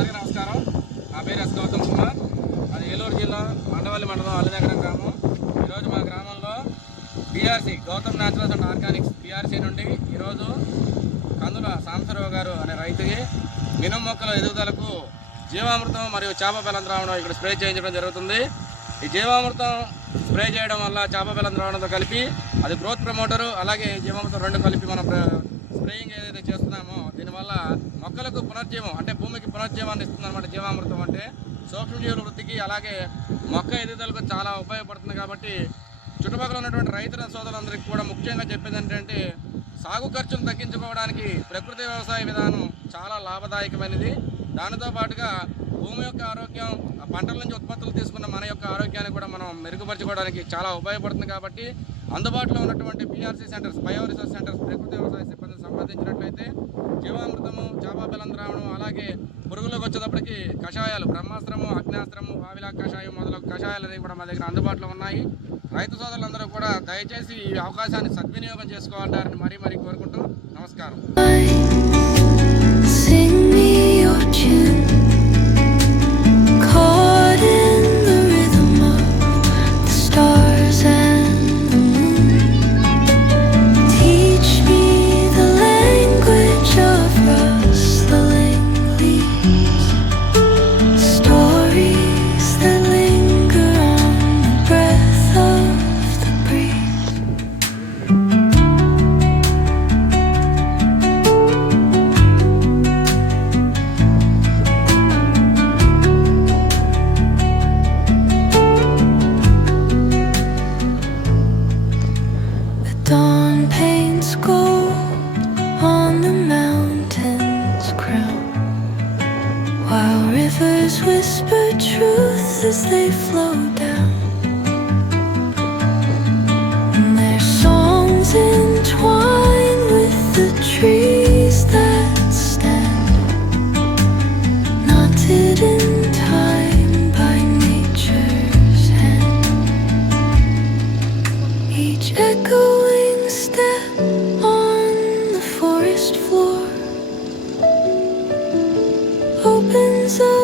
అందరికీ నమస్కారం. నా పేరు ఎస్ గౌతమ్ కుమార్. అది ఏలూరు జిల్లా మండవల్లి మండలం అల్లనగరం గ్రామం. ఈరోజు మా గ్రామంలో BRC Gautam naturals and organics BRC నుండి ఈరోజు కందుల సాంబశివరావు గారు అనే రైతుకి మినుము మొక్కల ఎదుగుదలకు జీవామృతం మరియు చేప బెల్లం ద్రావణం ఇక్కడ స్ప్రే చేయించడం జరుగుతుంది. ఈ జీవామృతం స్ప్రే చేయడం వల్ల చేప బెల్లం ద్రావణంతో కలిపి అది గ్రోత్ ప్రమోటరు, అలాగే జీవామృతం రెండు కలిపి మనం స్ప్రేయింగ్ ఏదైతే చేస్తున్నామో దీనివల్ల మొక్కలకు పునర్జీవం, అంటే భూమికి పునర్జీవాన్ని ఇస్తుంది అనమాట. జీవామృతం అంటే సూక్ష్మజీవుల వృద్ధికి అలాగే మొక్క ఎదుగుదలకు చాలా ఉపయోగపడుతుంది. కాబట్టి చుట్టుపక్కల ఉన్నటువంటి రైతుల సోదరులందరికీ కూడా ముఖ్యంగా చెప్పేది ఏంటంటే సాగు ఖర్చును తగ్గించుకోవడానికి ప్రకృతి వ్యవసాయ విధానం చాలా లాభదాయకమైనది. దానితో పాటుగా భూమి యొక్క ఆరోగ్యం, ఆ పంటల నుంచి ఉత్పత్తులు తీసుకున్న మన యొక్క ఆరోగ్యాన్ని కూడా మనం మెరుగుపరచుకోవడానికి చాలా ఉపయోగపడుతుంది. కాబట్టి అందుబాటులో ఉన్నటువంటి BRC centres, bio research centres, ప్రకృతి వ్యవసాయ సిబ్బందిని సంప్రదించినట్లయితే జీవామృతము, చేప బెల్లం ద్రావణం, అలాగే పురుగులకు వచ్చేటప్పటికి కషాయాలు, బ్రహ్మాస్త్రము, అగ్నాస్త్రము, వావిలా కషాయం మొదలగు కషాయాలు అనేవి కూడా మా దగ్గర అందుబాటులో ఉన్నాయి. రైతు సోదరులందరూ కూడా దయచేసి ఈ అవకాశాన్ని సద్వినియోగం చేసుకోవాలని మరీ కోరుకుంటూ నమస్కారం. Dawn paints gold on the mountain's crown, while rivers whisper truth as they flow down, and their songs entwine with the trees that stand, knotted in time by nature's hand. Each echoing step on the forest floor opens up